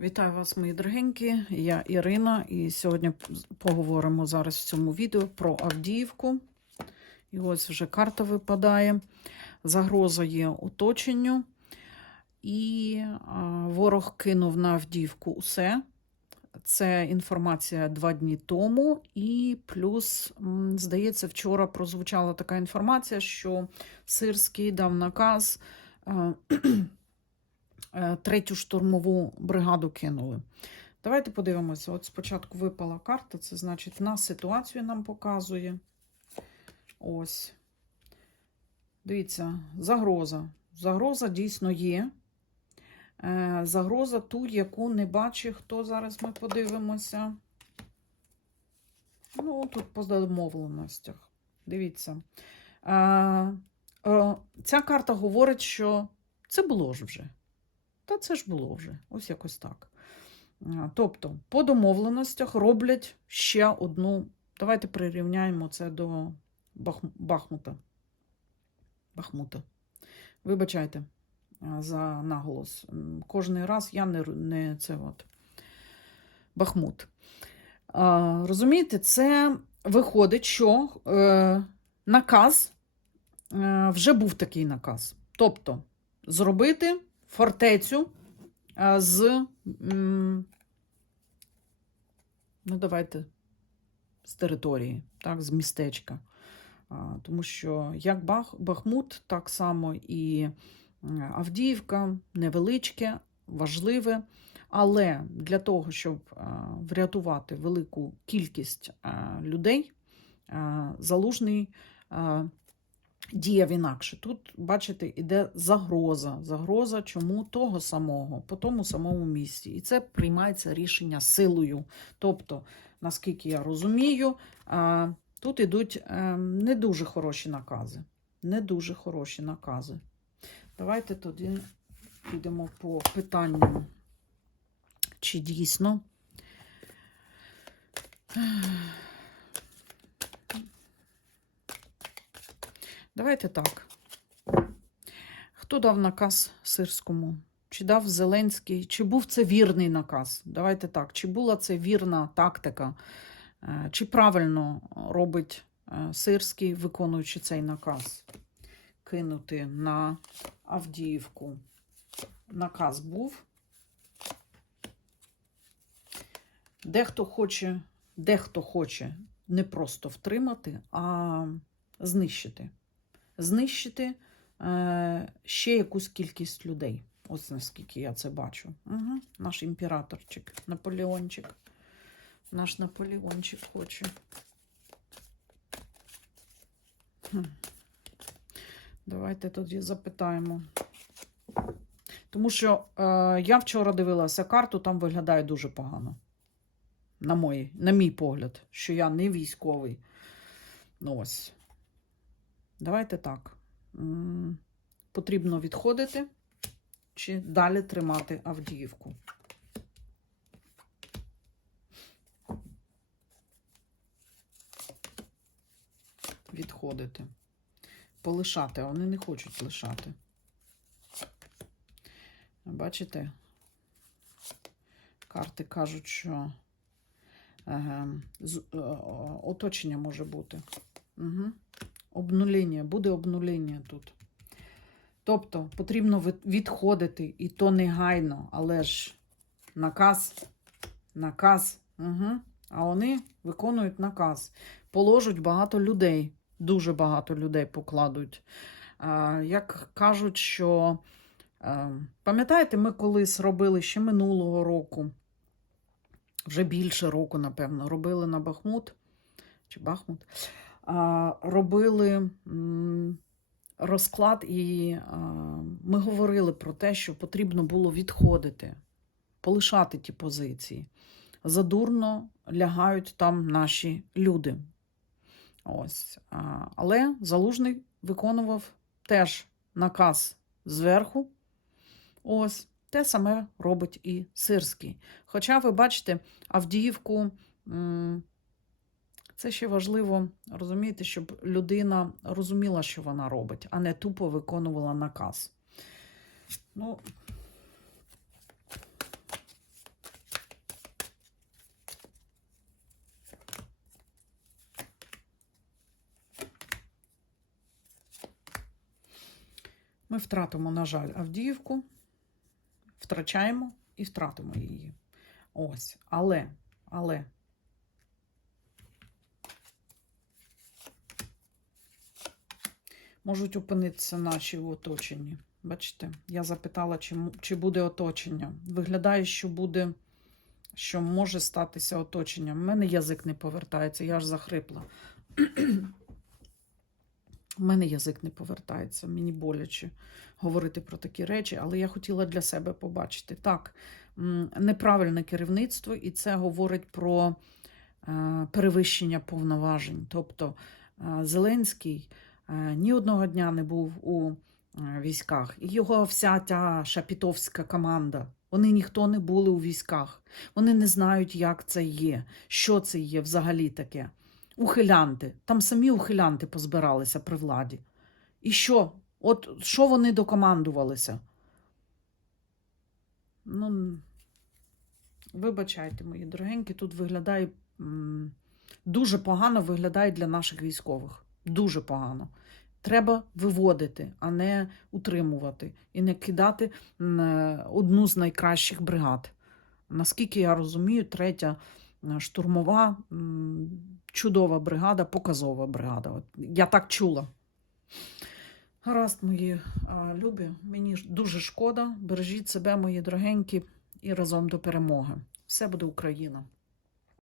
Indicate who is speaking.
Speaker 1: Вітаю вас, мої дорогенькі. Я Ірина, і сьогодні поговоримо зараз в цьому відео про Авдіївку. І ось вже карта випадає. Загроза є оточенню. І ворог кинув на Авдіївку усе. Це інформація два дні тому. І плюс, здається, вчора прозвучала така інформація, що Сирський дав наказ. Е, третю штурмову бригаду кинули. Давайте подивимося. От спочатку випала карта, це значить на ситуацію нам показує. Ось. Дивіться, загроза. Загроза дійсно є. Е, Загроза ту, яку не бачить, хто зараз ми подивимося. Ну, тут по домовленостях. Дивіться. Е, Ця карта говорить, що це було ж вже. Та це ж було вже, ось якось так. Тобто, по домовленостях роблять ще одну. Давайте прирівняємо це до Бахмута. Бахмута. Вибачайте за наголос. Кожний раз я не, не це от. Бахмут. А, розумієте, це виходить, що е, наказ е, вже був такий наказ. Тобто, зробити фортецю з. Ну, давайте з території, так, з містечка. Тому що як Бах, Бахмут, так само і Авдіївка невеличке, важливе. Але для того, щоб врятувати велику кількість людей, залужний діяв інакше. Тут, бачите, іде загроза. Загроза чому того самого, по тому самому місці. І це приймається рішення силою. Тобто, наскільки я розумію, тут ідуть е, не дуже хороші накази. Не дуже хороші накази. Давайте тоді підемо по питанню, чи дійсно. Давайте так. Хто дав наказ Сирському? Чи дав Зеленський? Чи був це вірний наказ? Давайте так. Чи була це вірна тактика? Е, Чи правильно робить е, Сирський, виконуючи цей наказ? Кинути на Авдіївку. Наказ був. Дехто хоче, дехто хоче не просто втримати, а знищити знищити е, ще якусь кількість людей. Ось наскільки я це бачу. Угу. Наш імператорчик, Наполеончик. Наш Наполеончик хоче. Давайте тоді запитаємо. Тому що е, я вчора дивилася карту, там виглядає дуже погано. На, мої, на мій погляд, що я не військовий. Ну ось. Давайте так. Потрібно відходити чи далі тримати Авдіївку. Відходити. Полишати, а вони не хочуть лишати. Бачите? Карти кажуть, що е, з- е, оточення може бути. Угу. Обнуління, буде обнуління тут. Тобто потрібно відходити, і то негайно, але ж наказ, наказ. Угу. А вони виконують наказ. Положать багато людей, дуже багато людей покладуть. А, як кажуть, що пам'ятаєте, ми колись робили ще минулого року, вже більше року, напевно, робили на Бахмут чи Бахмут робили розклад, і ми говорили про те, що потрібно було відходити, полишати ті позиції. Задурно лягають там наші люди. Ось. Але Залужний виконував теж наказ зверху. Ось. Те саме робить і Сирський. Хоча, ви бачите, Авдіївку. Це ще важливо розумієте, щоб людина розуміла, що вона робить, а не тупо виконувала наказ. Ну, Ми втратимо, на жаль, Авдіївку, втрачаємо і втратимо її. Ось, але, але. Можуть опинитися наші в оточенні. Бачите, я запитала, чи, чи буде оточення. Виглядає, що буде, що може статися оточення. У мене язик не повертається, я ж захрипла. У мене язик не повертається, мені боляче говорити про такі речі, але я хотіла для себе побачити. Так, неправильне керівництво, і це говорить про е, перевищення повноважень. Тобто е, Зеленський ні одного дня не був у е, військах, і його вся ця шапітовська команда. Вони ніхто не були у військах. Вони не знають, як це є, що це є взагалі таке. Ухилянти. Там самі ухилянти позбиралися при владі. І що? От що вони докомандувалися? Ну, вибачайте, мої дорогенькі, тут виглядає дуже погано виглядає для наших військових. Дуже погано. Треба виводити, а не утримувати і не кидати е, одну з найкращих бригад. Наскільки я розумію, третя е, штурмова чудова бригада, показова бригада. Я так чула. Гаразд, мої любі, мені дуже шкода. Бережіть себе, мої дорогенькі, і разом до перемоги. Все буде Україна.